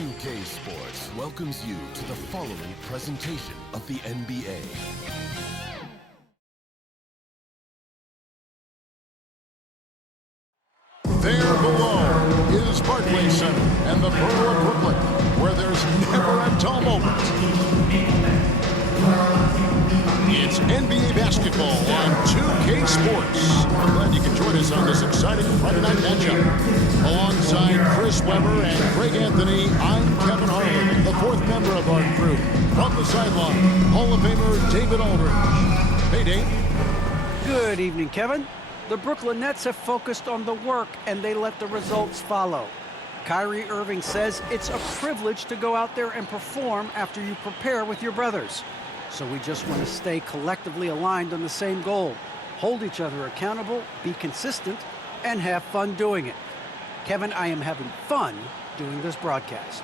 2K Sports welcomes you to the following presentation of the NBA. There below is Barclays Center and the borough of Brooklyn, where there's never a dull moment. It's NBA basketball on 2K Sports. We're glad you can join us on this exciting Friday night matchup. Alongside Chris Webber and Greg Anthony, I'm Kevin Harlan, the fourth member of our crew. From the sideline, Hall of Famer David Aldridge. Hey, Dave. Good evening, Kevin. The Brooklyn Nets have focused on the work, and they let the results follow. Kyrie Irving says it's a privilege to go out there and perform after you prepare with your brothers. So we just want to stay collectively aligned on the same goal. Hold each other accountable, be consistent, and have fun doing it. Kevin, I am having fun doing this broadcast.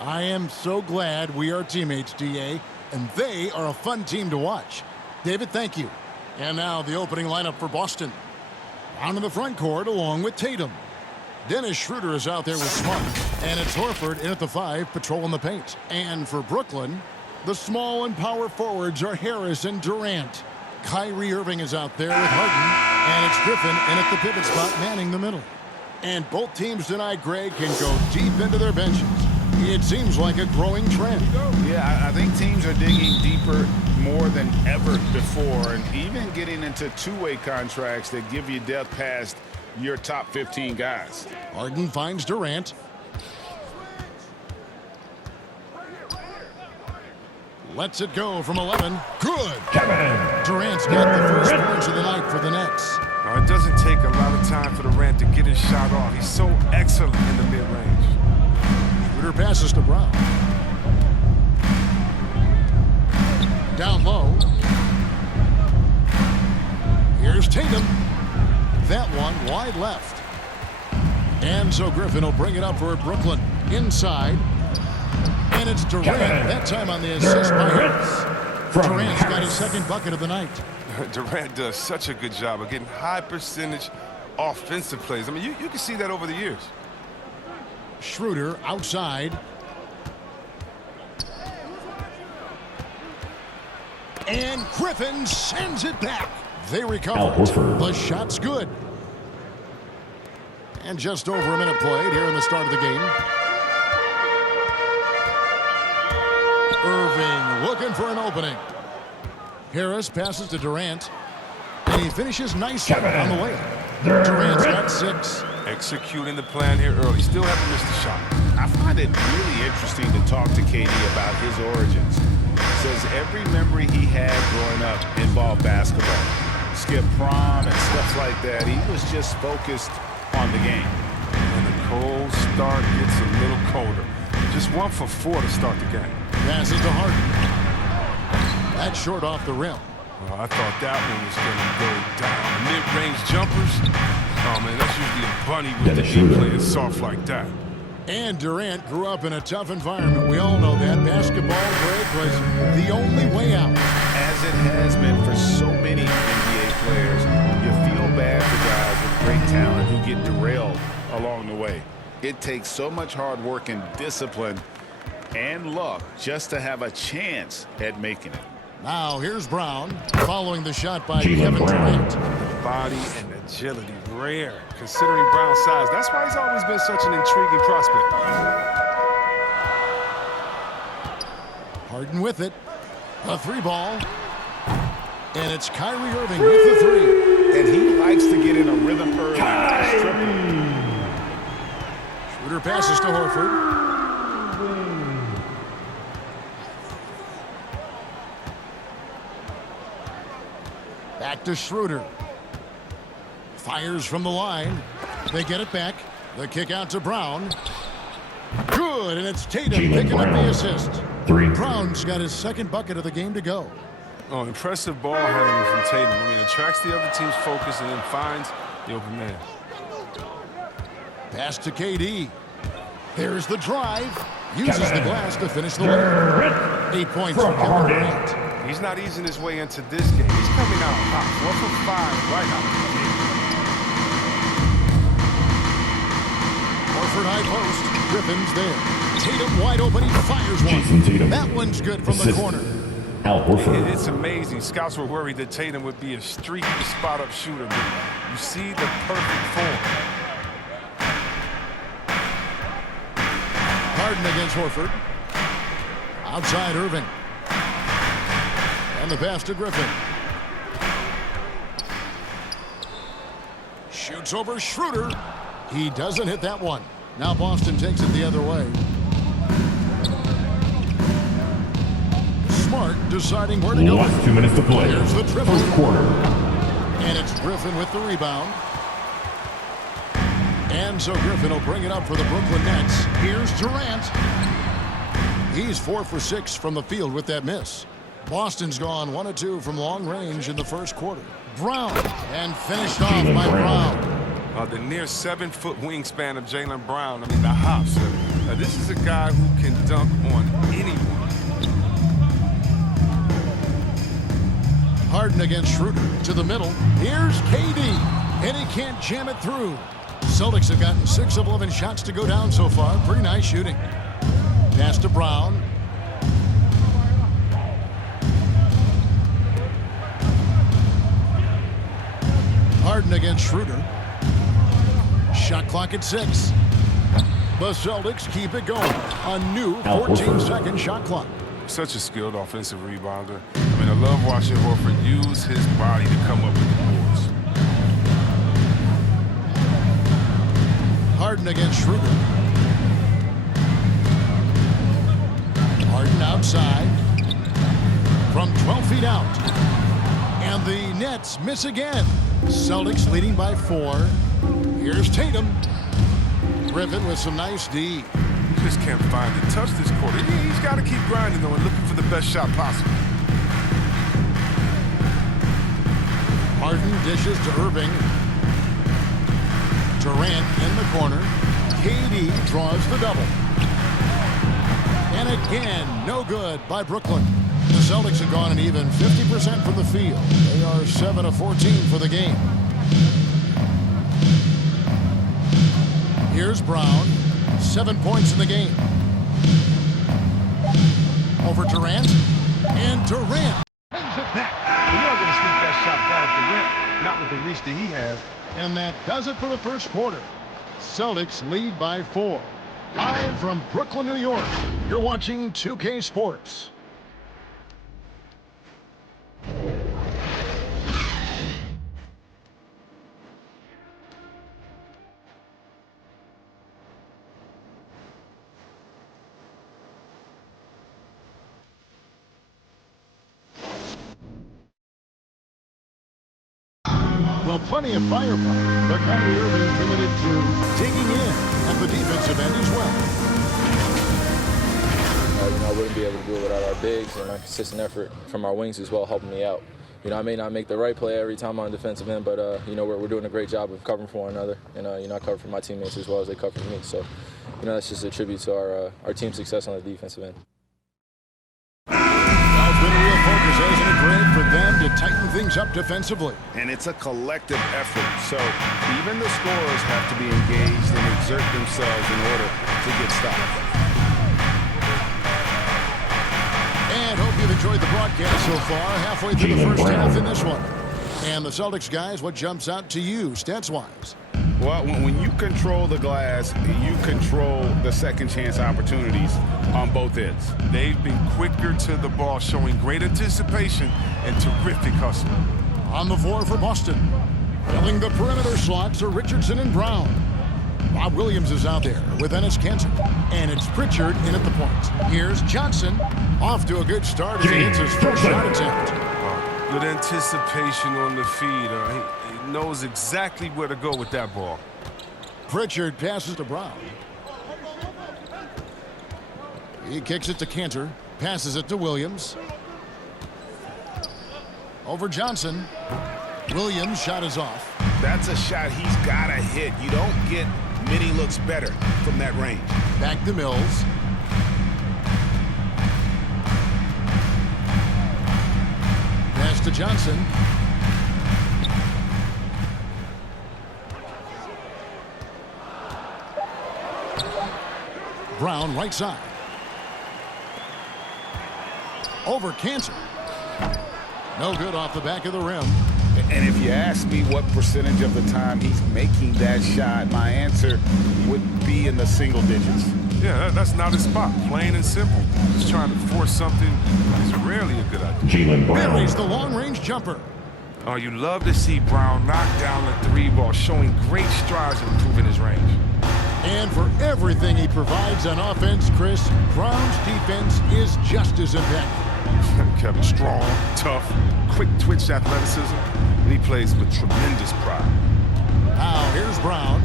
I am so glad we are teammates, DA, and they are a fun team to watch. David, thank you. And now the opening lineup for Boston. On in the front court along with Tatum. Dennis Schroeder is out there with Smart. And it's Horford in at the 5, patrolling the paint. And for Brooklyn, the small and power forwards are Harris and Durant. Kyrie Irving is out there with Harden. And it's Griffin in at the pivot spot, manning the middle. And both teams tonight, Greg, can go deep into their benches. It seems like a growing trend. Yeah, I think teams are digging deeper more than ever before, and even getting into two-way contracts that give you depth past your top 15 guys. Harden finds Durant. Lets it go from 11. Good. Durant's got the first points of the night for the Nets. It doesn't take a lot of time for Durant to get his shot off. He's so excellent in the mid-range. Schroeder passes to Brown. Down low. Here's Tatum. That one wide left. And so Griffin will bring it up for Brooklyn. Inside. And it's Durant. That time on the assist by Harris. Durant's got his second bucket of the night. Durant does such a good job of getting high percentage offensive plays. I mean, you can see that over the years. Schroeder outside. And Griffin sends it back. They recover. The shot's good. And just over a minute played here in the start of the game. Irving looking for an opening. Harris passes to Durant. And he finishes nicely on the way. Durant's got 6. Executing the plan here early. Still haven't missed a shot. I find it really interesting to talk to KD about his origins. He says every memory he had growing up involved basketball. Skip prom and stuff like that. He was just focused on the game. And the cold start gets a little colder. Just 1 for 4 to start the game. Passes to Harden. That's short off the rim. Well, I thought that one was going to go down. Mid-range jumpers. Oh, man, that's usually a bunny with the game playing soft like that. And Durant grew up in a tough environment. We all know that. Basketball, Greg, was the only way out. As it has been for so many NBA players, you feel bad for guys with great talent who get derailed along the way. It takes so much hard work and discipline and luck just to have a chance at making it. Now here's Brown following the shot by Kevin Durant. Body and agility, rare considering Brown's size. That's why he's always been such an intriguing prospect. Harden with it. A 3-ball. And it's Kyrie Irving with the 3. And he likes to get in a rhythm early. Schroeder passes to Horford. Back to Schroeder. Fires from the line. They get it back. The kick out to Brown. Good, and it's Tatum picking up the assist. Brown's got his second bucket of the game to go. Oh, impressive ball handling from Tatum. I mean, attracts the other team's focus and then finds the open man. Pass to KD. Here's the drive. Uses the glass to finish the layup. 8 points for Kevin Durant. He's not easing his way into this game. He's coming out hot. 1 for 5 right out. Horford high post. Griffin's there. Tatum wide open. He fires one. Jason Tatum. That one's good from the Assist. corner. Al Horford. It's amazing. Scouts were worried that Tatum would be a streaky spot-up shooter, but you see the perfect form. Harden against Horford. Outside Irving. And the pass to Griffin. Shoots over Schroeder. He doesn't hit that one. Now Boston takes it the other way. Smart deciding where to go. Last 2 minutes to play. Here's the triple. First quarter. And it's Griffin with the rebound. And so Griffin will bring it up for the Brooklyn Nets. Here's Durant. He's 4 for 6 from the field with that miss. Boston's gone 1 of 2 from long range in the first quarter. Brown, and finished off by Brown. The near 7-foot wingspan of Jaylen Brown. I mean, the hops. This is a guy who can dunk on anyone. Harden against Schroeder to the middle. Here's KD, and he can't jam it through. Celtics have gotten 6 of 11 shots to go down so far. Pretty nice shooting. Pass to Brown. Harden against Schroeder. Shot clock at 6. The Celtics keep it going. A new 14-second shot clock. Such a skilled offensive rebounder. I mean, I love watching Horford use his body to come up with the boards. Harden against Schroeder. Harden outside. From 12 feet out. And the Nets miss again. Celtics leading by 4. Here's Tatum. Griffin with some nice D. He just can't find the touch this quarter. He's got to keep grinding, though, and looking for the best shot possible. Harden dishes to Irving. Durant in the corner. KD draws the double. And again, no good by Brooklyn. The Celtics have gone an even 50% from the field. They are 7 of 14 for the game. Here's Brown. 7 points in the game. Over Durant. And Durant. Brings it back. You're not going to sneak that shot past the rim. Not with the reach that he has. And that does it for the first quarter. Celtics lead by 4. Live from Brooklyn, New York. You're watching 2K Sports. Well, plenty of firepower, but Kyrie Irving committed to digging in at the defensive end as well. I wouldn't be able to do it without our bigs and our consistent effort from our wings as well, helping me out. I may not make the right play every time on defensive end, but we're doing a great job of covering for one another, and I cover for my teammates as well as they cover for me. So, that's just a tribute to our team's success on the defensive end. It's been a real focus, hasn't it, Greg, for them to tighten things up defensively. And it's a collective effort. So even the scorers have to be engaged and exert themselves in order to get stopped. And hope you've enjoyed the broadcast so far. Halfway through the first half in this one. And the Celtics guys, what jumps out to you stats-wise? Well, when you control the glass, you control the second chance opportunities on both ends. They've been quicker to the ball, showing great anticipation and terrific hustle. On the floor for Boston. Filling the perimeter slots are Richardson and Brown. Rob Williams is out there with Enes Kanter. And it's Pritchard in at the point. Here's Johnson. Off to a good start as he hits his first shot attempt. Good anticipation on the feed. He knows exactly where to go with that ball. Pritchard passes to Brown. He kicks it to Kanter. Passes it to Williams. Over Johnson. Williams' shot is off. That's a shot he's got to hit. You don't get many looks better from that range. Back to Mills. Pass to Johnson. Brown right side. Over Cancer. No good off the back of the rim. And if you ask me what percentage of the time he's making that shot, my answer would be in the single digits. Yeah, that's not his spot. Plain and simple. Just trying to force something is rarely a good idea. Jaylen Brown. Buries the long-range jumper. Oh, you love to see Brown knock down the three ball, showing great strides in improving his range. And for everything he provides on offense, Chris, Brown's defense is just as impeccable. Kevin, strong, tough, quick twitch athleticism, and he plays with tremendous pride. Now here's Brown.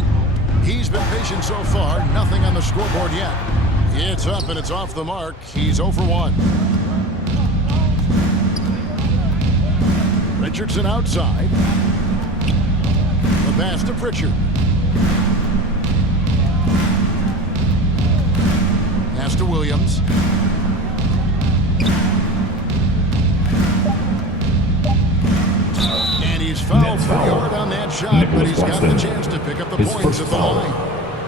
He's been patient so far, nothing on the scoreboard yet. It's up and it's off the mark. He's 0 for 1. Richardson outside. The pass to Pritchard. Pass to Williams. And he's fouled pretty hard on that shot, but he's got the chance to pick up the points at the line.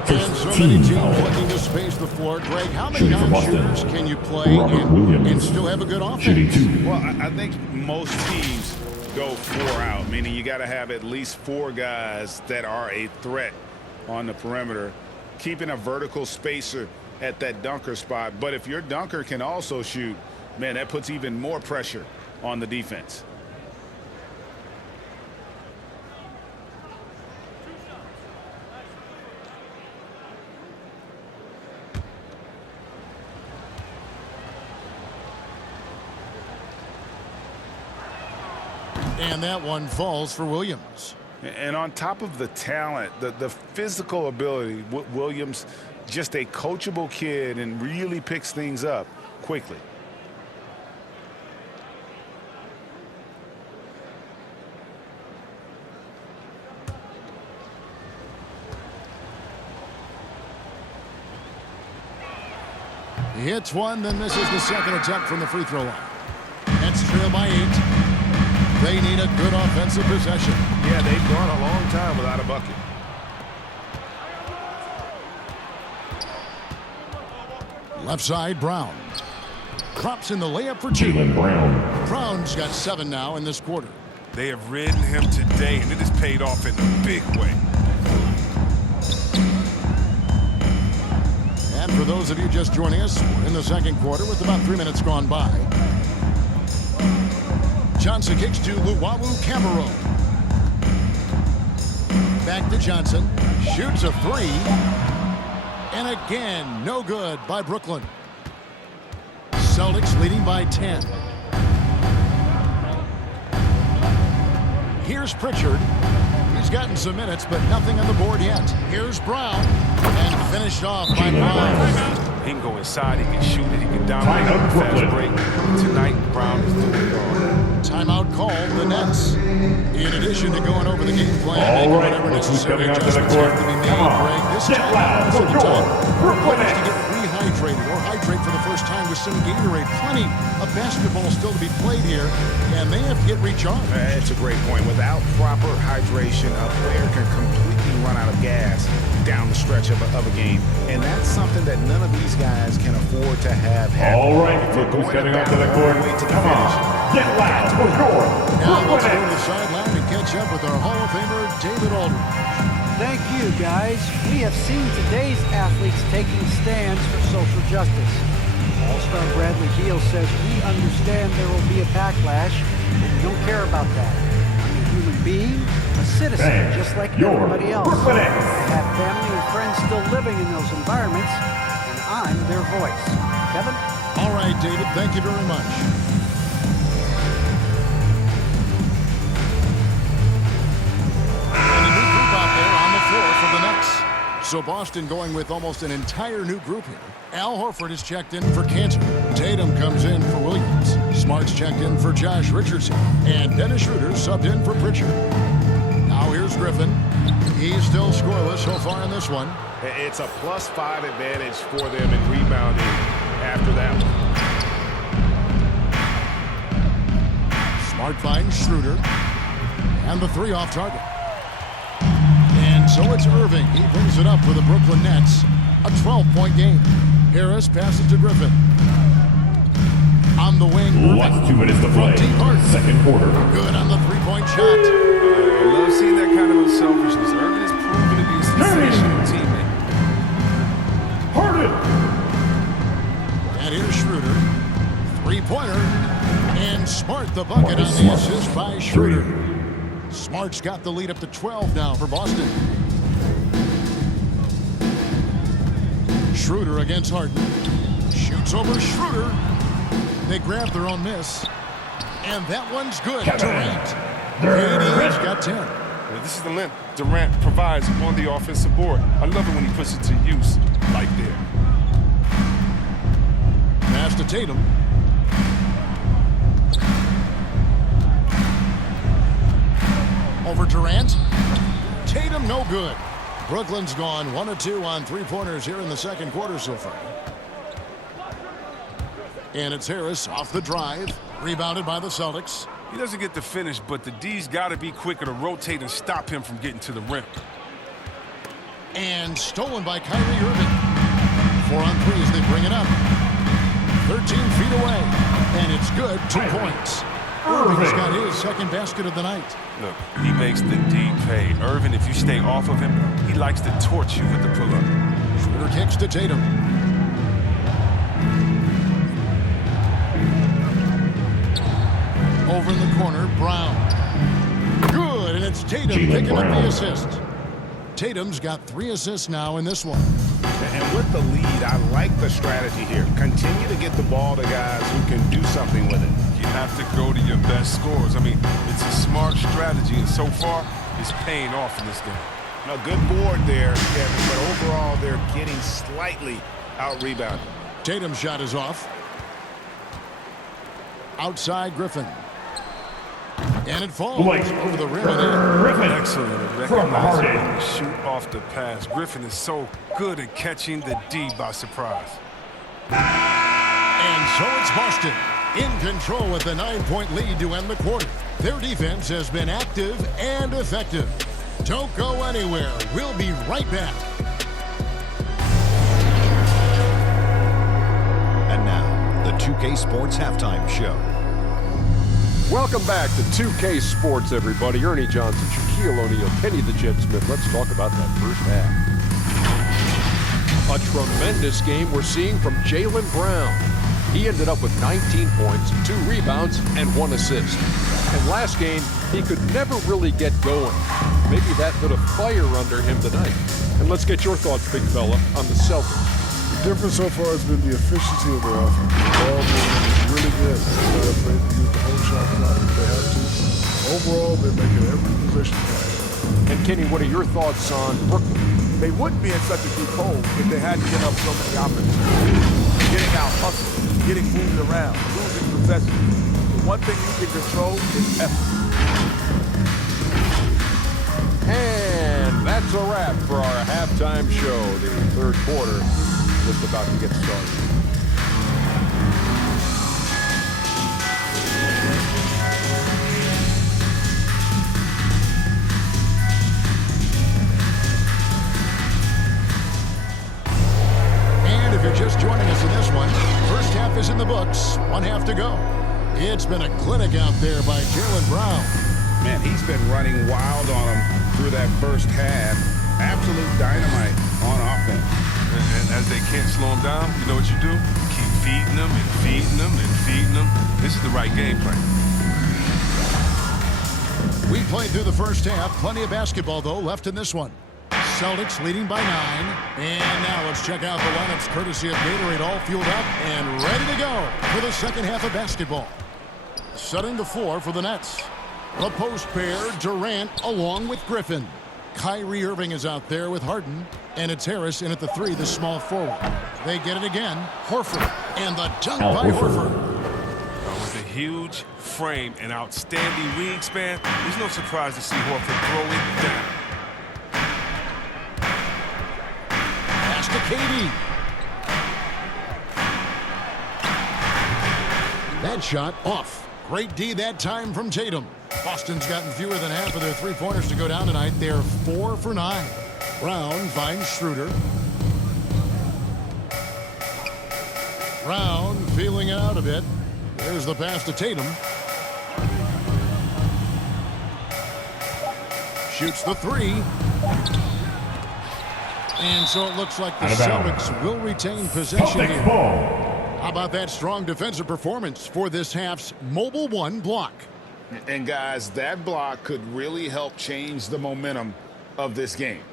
And so many teams looking to space the floor. Greg, how many non-shooters can you play and still have a good offense? Well, I think most teams go 4 out, meaning you got to have at least 4 guys that are a threat on the perimeter, keeping a vertical spacer at that dunker spot. But if your dunker can also shoot, man, that puts even more pressure on the defense. And that one falls for Williams. And on top of the talent, the physical ability, Williams, just a coachable kid and really picks things up quickly. He hits one, then misses the second attempt from the free throw line. That's trailed by 8. They need a good offensive possession. Yeah, they've gone a long time without a bucket. Left side, Brown. Drops in the layup for 2. Jaylen Brown. Brown's got 7 now in this quarter. They have ridden him today, and it has paid off in a big way. And for those of you just joining us, we're in the second quarter with about 3 minutes gone by. Johnson kicks to Luwawu Camero. Back to Johnson. Shoots a 3. And again, no good by Brooklyn. Celtics leading by 10. Here's Pritchard. He's gotten some minutes, but nothing on the board yet. Here's Brown. And finished off by Brown. He can go inside, he can shoot it, he can dominate on the fast break. Tonight, Brown is doing it all. Timeout called the Nets. In addition to going over the game plan, All right, whatever look who's necessary coming onto the adjustments court. have to be made, Come on. Greg, this Get time loud is for the your time Brooklyn to Nets. get rehydrated or hydrate for the first time with some Gatorade. Plenty of basketball still to be played here, and they have to get recharged. That's a great point. Without proper hydration, a player can completely run out of gas down the stretch of a game. And that's something that none of these guys can afford to have happen. All right, look who's coming onto the court. Come on, get loud for your Now let's Brooklyn go to the Nets. sideline and catch up with our Hall of Famer, David Aldridge. Thank you, guys. We have seen today's athletes taking stands for social justice. All-Star Bradley Beal says, we understand there will be a backlash, but we don't care about that. I'm a human being, a citizen, Thanks. just like Your everybody else. Brooklyn Nets. I have family and friends still living in those environments, and I'm their voice. Kevin? All right, David, thank you very much. And a new group out there on the floor for the Nets. So Boston going with almost an entire new group here. Al Horford is checked in for Cantor. Tatum comes in for Williams. Smart's checked in for Josh Richardson. And Dennis Schroeder subbed in for Pritchard. Now here's Griffin. He's still scoreless so far in this one. It's a +5 advantage for them in rebounding after that one. Smart finds Schroeder. And the 3 off target. And so it's Irving. He brings it up for the Brooklyn Nets. A 12-point game. Harris passes to Griffin. On the wing. Last 2 minutes to play. Second quarter. Good on the three-point shot. I love seeing that kind of unselfishness. Irvin has proven to be a sensational teammate. Harden. And here's Schroeder. Three-pointer. And Smart the bucket on the assist by Schroeder. Smart's got the lead up to 12 now for Boston. Schroeder against Harden. Shoots over Schroeder. They grab their own miss. And that one's good. Durant. KD's got 10. Well, this is the length Durant provides on the offensive board. I love it when he puts it to use like there. Pass to Tatum. Over Durant. Tatum no good. Brooklyn's gone 1 of 2 on three-pointers here in the second quarter so far. And it's Harris off the drive. Rebounded by the Celtics. He doesn't get the finish, but the D's got to be quicker to rotate and stop him from getting to the rim. And stolen by Kyrie Irving. 4 on 3 as they bring it up. 13 feet away. And it's good. 2 points. Irving's got his second basket of the night. Look, he makes the D pay. Irvin, if you stay off of him, he likes to torch you with the pull-up. Schroeder kicks to Tatum. Over in the corner, Brown. Good, and it's Tatum picking up the assist. Tatum's got 3 assists now in this one. And with the lead, I like the strategy here. Continue to get the ball to guys who can do something with it. You have to go to your best scorers. I mean, it's a smart strategy, and so far, it's paying off in this game. A good board there, Kevin, but overall, they're getting slightly out-rebounded. Tatum's shot is off. Outside Griffin. And it falls over the rim. Griffin. Excellent at recognizing when to shoot off the pass. Griffin is so good at catching the D by surprise. And so it's Boston in control with the 9-point lead to end the quarter. Their defense has been active and effective. Don't go anywhere. We'll be right back. And now, the 2K Sports Halftime Show. Welcome back to 2K Sports, everybody. Ernie Johnson, Shaquille O'Neal, Kenny the Jet Smith. Let's talk about that first half. A tremendous game we're seeing from Jaylen Brown. He ended up with 19 points, 2 rebounds, and 1 assist. And last game, he could never really get going. Maybe that lit a fire under him tonight. And let's get your thoughts, big fella, on the Celtics. The difference so far has been the efficiency of their offense. The ball movement is really good. They're not afraid to use the whole shot clock if they have to. Overall, they're making every possession count. And Kenny, what are your thoughts on Brooklyn? They wouldn't be in such a deep hole if they hadn't given up so many opportunities. Getting out hustled, getting moved around, losing possessions. The one thing you can control is effort. And that's a wrap for our halftime show. The third quarter just about to get started. And if you're just joining us in this one, first half is in the books. 1 half to go. It's been a clinic out there by Jaylen Brown. Man, he's been running wild on them through that first half. Absolute dynamite on offense. And as they can't slow him down, you know what you do? Keep feeding them and feeding them and feeding them. This is the right game plan. We played through the first half. Plenty of basketball, though, left in this one. Celtics leading by 9. And now let's check out the lineups courtesy of Gatorade, all fueled up and ready to go for the second half of basketball. Setting the floor for the Nets. The post pair, Durant along with Griffin. Kyrie Irving is out there with Harden. And it's Harris in at the 3, the small forward. They get it again. Horford. And the dunk by Horford. With a huge frame and outstanding wingspan, there's no surprise to see Horford throw it down. Pass to KD. That shot off. Great D that time from Tatum. Boston's gotten fewer than half of their three-pointers to go down tonight. They're 4 for 9. Brown finds Schroeder. Brown feeling it out a bit. There's the pass to Tatum. Shoots the three. And so it looks like the Celtics will retain possession here. How about that strong defensive performance for this half's Mobile 1 block? And guys, that block could really help change the momentum of this game.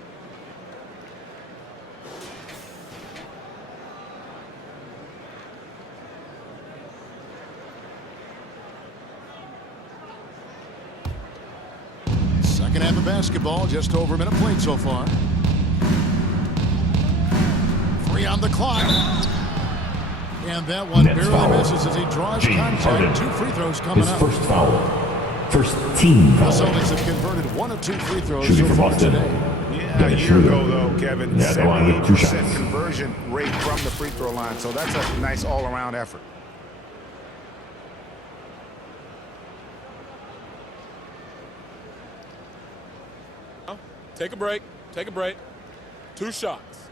Second half of basketball, just over a minute played so far. 3 on the clock. And that one barely misses as he draws contact. 2 free throws coming up. His first foul. First team foul. The Celtics have converted 1 of 2 free throws Shooting so for far Boston. today. Yeah, a year ago, though, Kevin, Yeah, 78% conversion rate from the free throw line. So that's a nice all-around effort. Take a break. Take a break. 2 shots.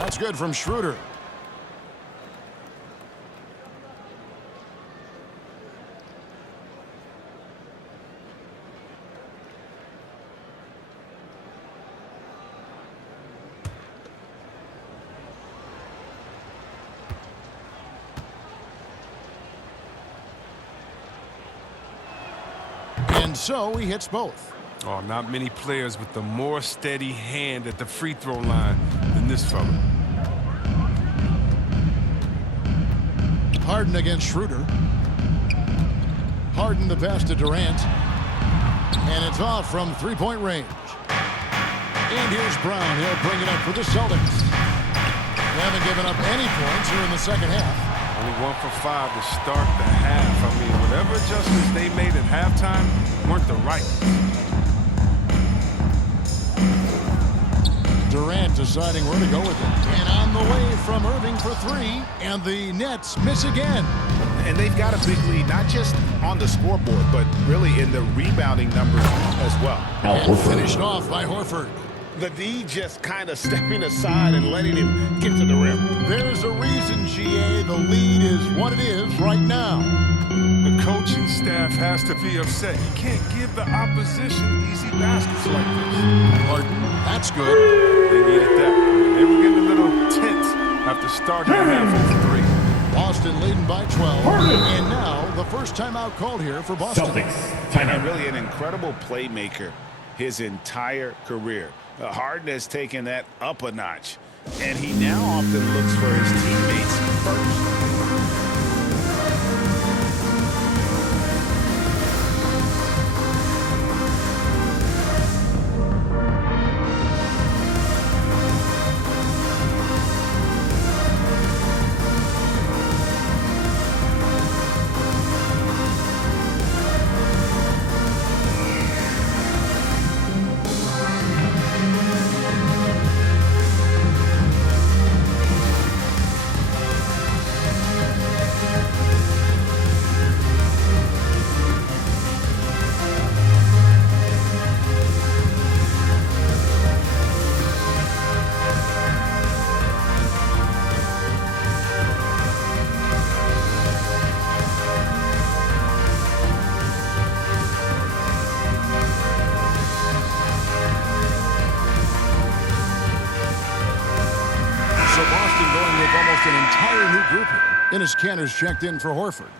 That's good from Schroeder. And so he hits both. Oh, not many players with a more steady hand at the free throw line than this fella. Harden against Schroeder. Harden the pass to Durant. And it's off from 3-point range. And here's Brown. He'll bring it up for the Celtics. They haven't given up any points here in the second half. Only 1 for 5 to start the half. I mean, whatever adjustments they made at halftime weren't the right ones. Durant deciding where to go with it. And on the way from Irving for 3. And the Nets miss again. And they've got a big lead, not just on the scoreboard, but really in the rebounding numbers as well. And finished off by Horford. The D just kind of stepping aside and letting him get to the rim. There's a reason, GA. The lead is what it is right now. The coaching staff has to be upset. You can't give the opposition easy baskets like this. Harden, that's good. They needed that. They were getting a little tense after starting the half with 3. Boston leading by 12. And now the first timeout called here for Boston. Celtics. And really an incredible playmaker his entire career. Harden has taken that up a notch, and he now often looks for his teammates first. Enes Kanter's checked in for Horford.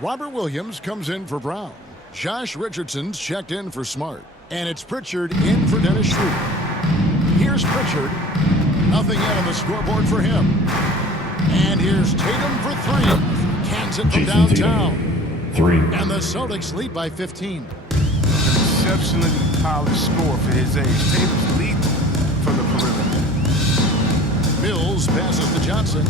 Robert Williams comes in for Brown. Josh Richardson's checked in for Smart. And it's Pritchard in for Dennis Schroeder. Here's Pritchard. Nothing yet on the scoreboard for him. And here's Tatum for 3. Cans it from downtown. 3. And the Celtics lead by 15. Exceptionally polished score for his age. Tatum's lethal from the perimeter. Mills passes to Johnson.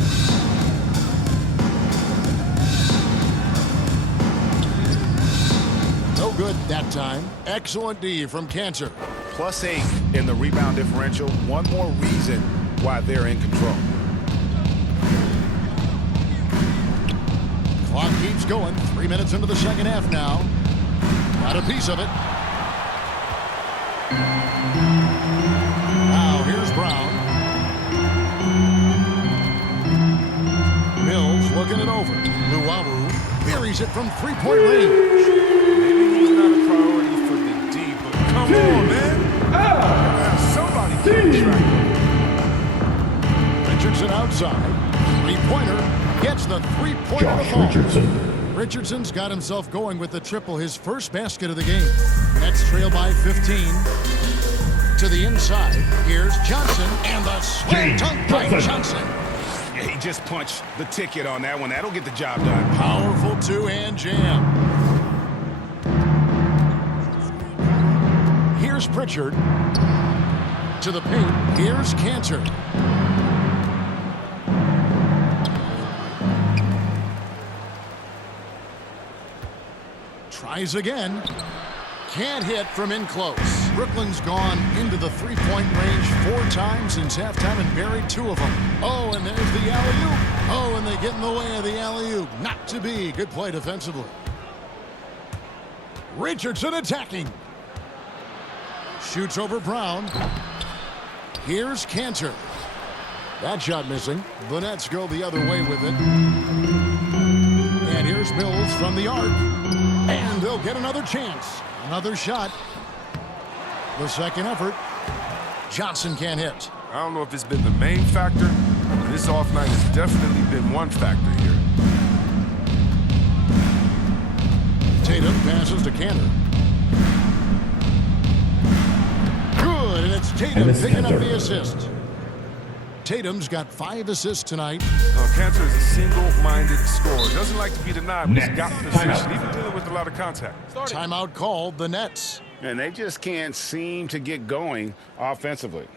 No good that time. Excellent D from Kanter. +8 in the rebound differential. One more reason why they're in control. Clock keeps going. 3 minutes into the second half now. Got a piece of it. Now here's Brown. Mills looking it over. Luwawu buries it from three-point range. Maybe he's not a priority for the D, but come on, man. Somebody keep track. Richardson outside. Three-pointer gets the three-pointer to fall. Richardson's got himself going with the triple, his first basket of the game. Nets trail by 15. To the inside. Here's Johnson and the slam dunk by Johnson. Yeah, he just punched the ticket on that one. That'll get the job done. Powerful two-hand jam. Here's Pritchard. To the paint. Here's Cantor. Tries again. Can't hit from in close. Brooklyn's gone into the three-point range 4 times since halftime and buried 2 of them. Oh, and there's the alley-oop. Oh, and they get in the way of the alley-oop. Not to be. Good play defensively. Richardson attacking. Shoots over Brown. Here's Cantor. That shot missing. The Nets go the other way with it. And here's Mills from the arc. And they'll get another chance. Another shot. The second effort. Johnson can't hit. I don't know if it's been the main factor, but this off night has definitely been one factor here. Tatum passes to Cantor. Good, and it's Tatum picking up the assist. Tatum's got 5 assists tonight. Cantor is a single-minded scorer. Doesn't like to be denied, but he's got position, even dealing with a lot of contact. Timeout called, the Nets. And they just can't seem to get going offensively.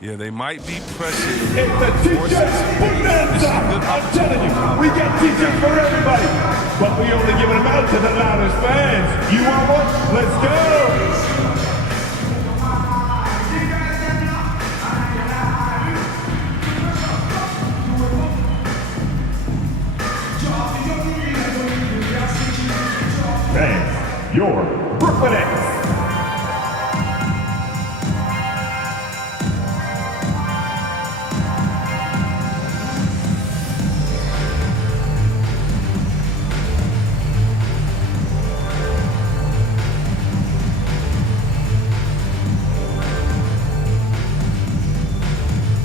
Yeah, they might be pressing. It's the T-shirts bonanza! I'm telling you, we got T-shirts for everybody, but we only giving them out to the loudest fans. You want one? Let's go! Thanks. Your Brooklyn Nets.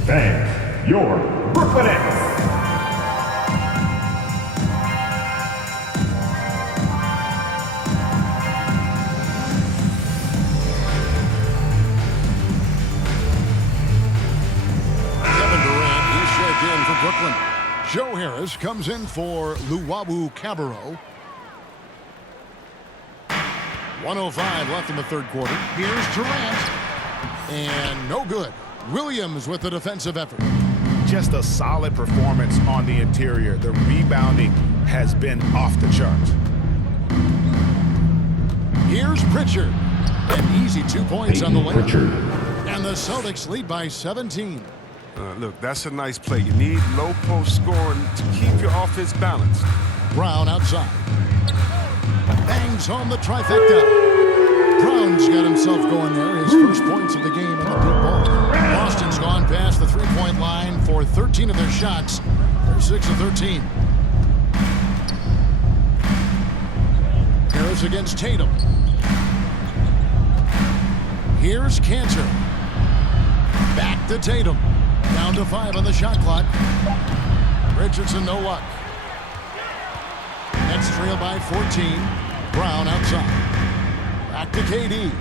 Thanks. Your Brooklyn Nets. Brooklyn. Joe Harris comes in for Luwawu Cabarro. 1:05 left in the third quarter. Here's Durant. And no good. Williams with the defensive effort. Just a solid performance on the interior. The rebounding has been off the charts. Here's Pritchard. An easy 2 points on the way. And the Celtics lead by 17. Look, that's a nice play. You need low post scoring to keep your offense balanced. Brown outside. Bangs home the trifecta. Brown's got himself going there. His first points of the game on the deep ball. Boston's gone past the three-point line for 13 of their shots. They're 6 of 13. Harris against Tatum. Here's Cantor. Back to Tatum. Down to 5 on the shot clock. Richardson, no luck. Nets trail by 14. Brown outside. Back to KD.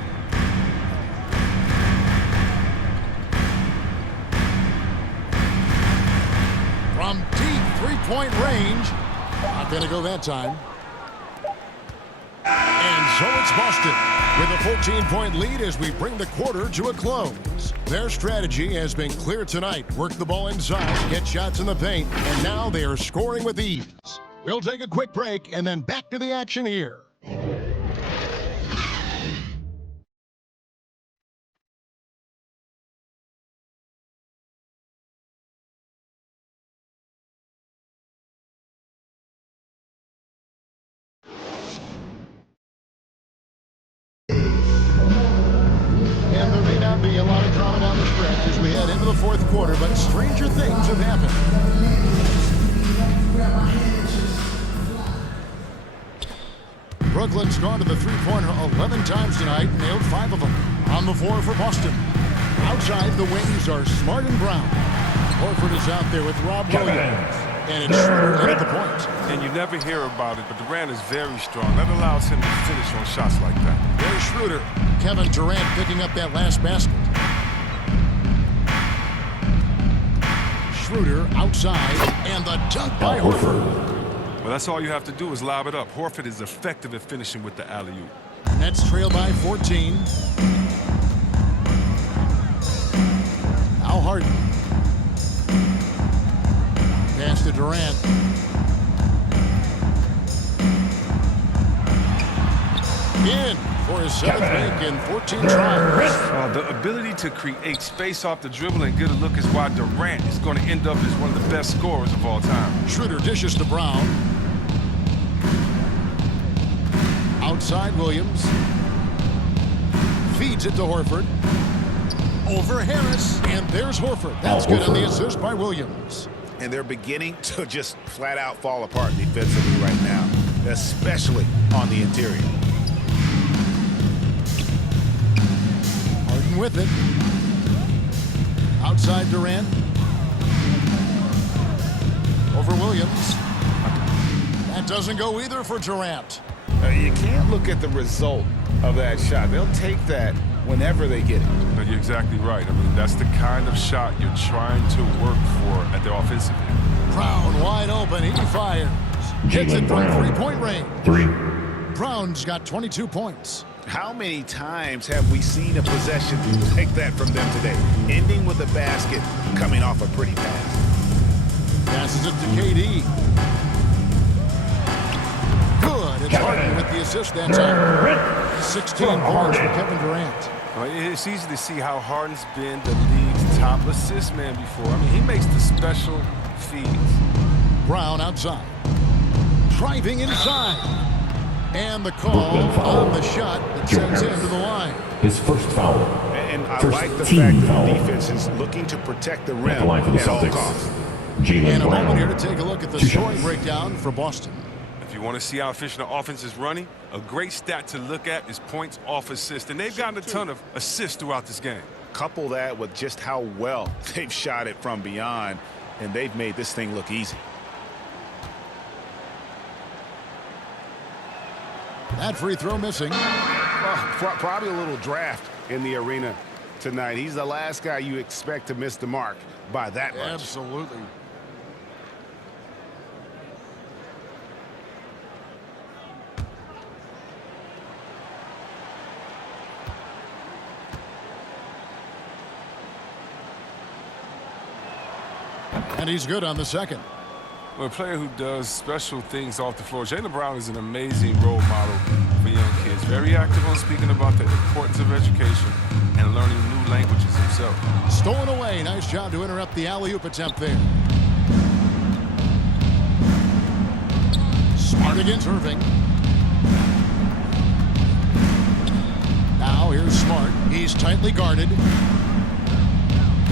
From deep three-point range. Not going to go that time. And so it's Boston with a 14-point lead as we bring the quarter to a close. Their strategy has been clear tonight. Work the ball inside, get shots in the paint, and now they are scoring with ease. We'll take a quick break and then back to the action here. Brooklyn's gone to the three-pointer 11 times tonight and nailed 5 of them. On the floor for Boston. Outside, the wings are Smart and Brown. Horford is out there with Rob Williams. And it's Schroeder at the point. And you never hear about it, but Durant is very strong. That allows him to finish on shots like that. There's Schroeder. Kevin Durant picking up that last basket. Schroeder outside, and the dunk by Horford. Well, that's all you have to do is lob it up. Horford is effective at finishing with the alley-oop. Nets trail by 14. Now Harden. Pass to Durant. In for his 7th make in 14 tries. The ability to create space off the dribble and get a look is why Durant is going to end up as one of the best scorers of all time. Schroeder dishes to Brown. Outside Williams. Feeds it to Horford. Over Harris. And there's Horford. That's good on the assist by Williams. And they're beginning to just flat out fall apart defensively right now, especially on the interior. Harden with it. Outside Durant. Over Williams. That doesn't go either for Durant. You can't look at the result of that shot. They'll take that whenever they get it. But you're exactly right. I mean, that's the kind of shot you're trying to work for at the offensive end. Brown wide open. He fires. Hits it from three-point range. 3. Brown's got 22 points. How many times have we seen a possession like that from them today? Ending with a basket, coming off a pretty pass. Passes it to KD. Good. It's Harden with the assist that time. 16 points for Kevin Durant. It's easy to see how Harden's been the league's top assist man before. I mean, he makes the special feeds. Brown outside. Driving inside. And the call on the shot that sends him to the line. His first foul. And I like the fact that the defense is looking to protect the rim for the at all Celtics. costs. And a moment here to take a look at the scoring breakdown for Boston. If you want to see how efficient the offense is running, a great stat to look at is points off assist. And they've gotten a ton of assists throughout this game. Couple that with just how well they've shot it from beyond, and they've made this thing look easy. That free throw missing. Probably a little draft in the arena tonight. He's the last guy you expect to miss the mark by that much. Absolutely. And he's good on the second. Well, a player who does special things off the floor. Jaylen Brown is an amazing role model for young kids. Very active on speaking about the importance of education and learning new languages himself. Stolen away. Nice job to interrupt the alley-oop attempt there. Smart against Irving. Now here's Smart. He's tightly guarded.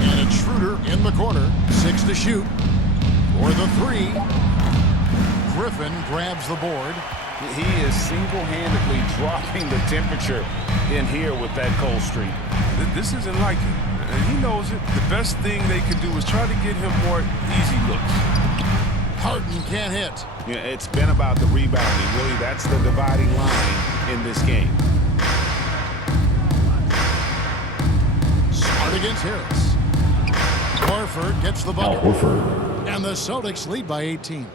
And it's Schroeder in the corner. 6 to shoot. For the 3. Griffin grabs the board. He is single-handedly dropping the temperature in here with that cold streak. This isn't like him, and he knows it. The best thing they could do is try to get him more easy looks. Harden can't hit. Yeah, it's been about the rebounding. Really, that's the dividing line in this game. Smart against Harris. Horford gets the bucket. And the Celtics lead by 18.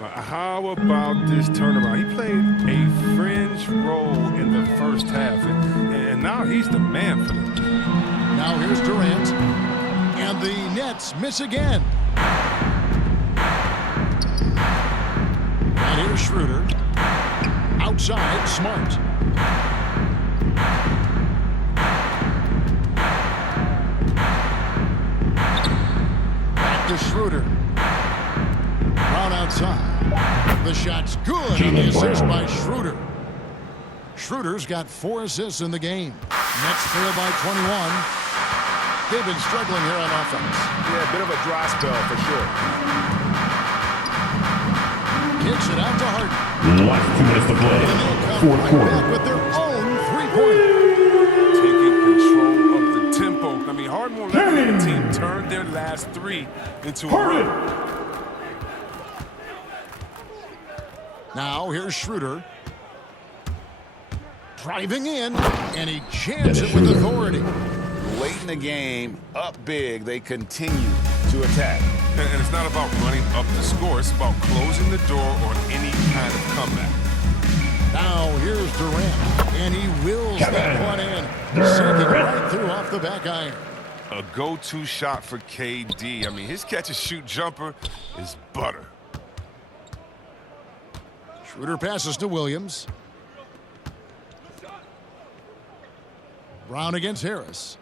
How about this turnaround? He played a fringe role in the first half, and now he's the man for them. Now here's Durant. And the Nets miss again. And here's Schroeder. Outside, Smart. Back to Schroeder. Brown outside. The shot's good on the assist by Schroeder. Schroeder's got 4 assists in the game. Nets trail by 21. They've been struggling here on offense. Yeah, a bit of a dry spell for sure. Kicks it out to Harden. Last 2 minutes to play. And they'll come Fourth right quarter. back with their own three-pointer. Taking control of the tempo. I mean, Harden won't let the team turn their last three into a run. Now here's Schroeder. Driving in, and he jams it with authority. Late in the game, up big, they continue to attack. And it's not about running up the score. It's about closing the door on any kind of comeback. Now here's Durant, and he wills that one in, sinking right through off the back iron. A go-to shot for KD. I mean, his catch-and-shoot jumper is butter. Schroeder passes to Williams. Brown against Harris.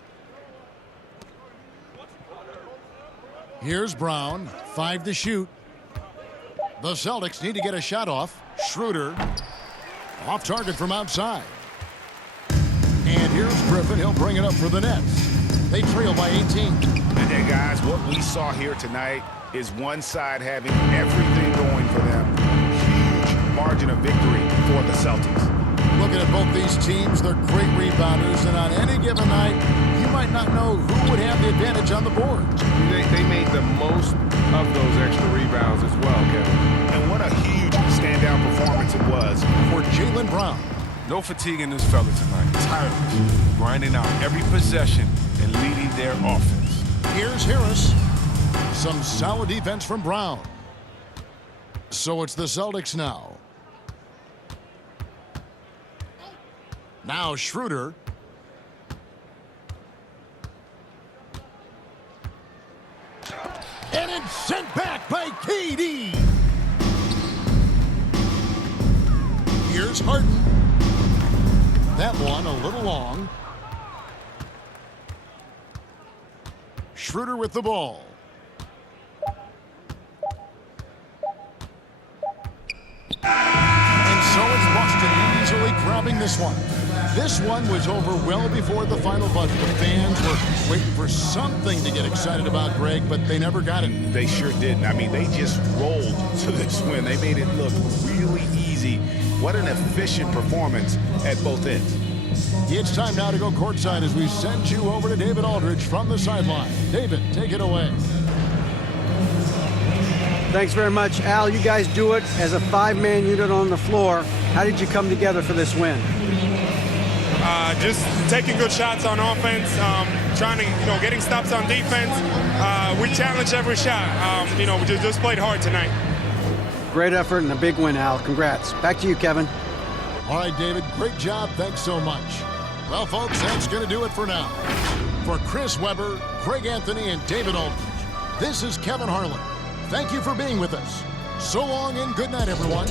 Here's Brown, 5 to shoot. The Celtics need to get a shot off. Schroeder off target from outside. And here's Griffin. He'll bring it up for the Nets. They trail by 18. And then, guys, what we saw here tonight is one side having everything going for them. Huge margin of victory for the Celtics. Looking at both these teams, they're great rebounders, and on any given night, you might not know who would have the advantage on the board. They made the most of those extra rebounds as well, Kevin. And what a huge standout performance it was for Jaylen Brown. No fatigue in this fella tonight. Tireless, grinding out every possession and leading their offense. Here's Harris. Some solid defense from Brown. So it's the Celtics now. Now Schroeder. And it's sent back by KD. Here's Harden. That one a little long. Schroeder with the ball. And so it's Boston easily grabbing this one. This one was over well before the final buzzer. The fans were waiting for something to get excited about, Greg, but they never got it. They sure didn't. I mean, they just rolled to this win. They made it look really easy. What an efficient performance at both ends. It's time now to go courtside as we send you over to David Aldridge from the sideline. David, take it away. Thanks very much, Al. You guys do it as a 5-man unit on the floor. How did you come together for this win? Just taking good shots on offense, trying to, getting stops on defense. We challenged every shot. We just played hard tonight. Great effort and a big win, Al. Congrats. Back to you, Kevin. All right, David, great job. Thanks so much. Well, folks, that's going to do it for now. For Chris Webber, Greg Anthony, and David Aldridge, this is Kevin Harlan. Thank you for being with us. So long and good night, everyone.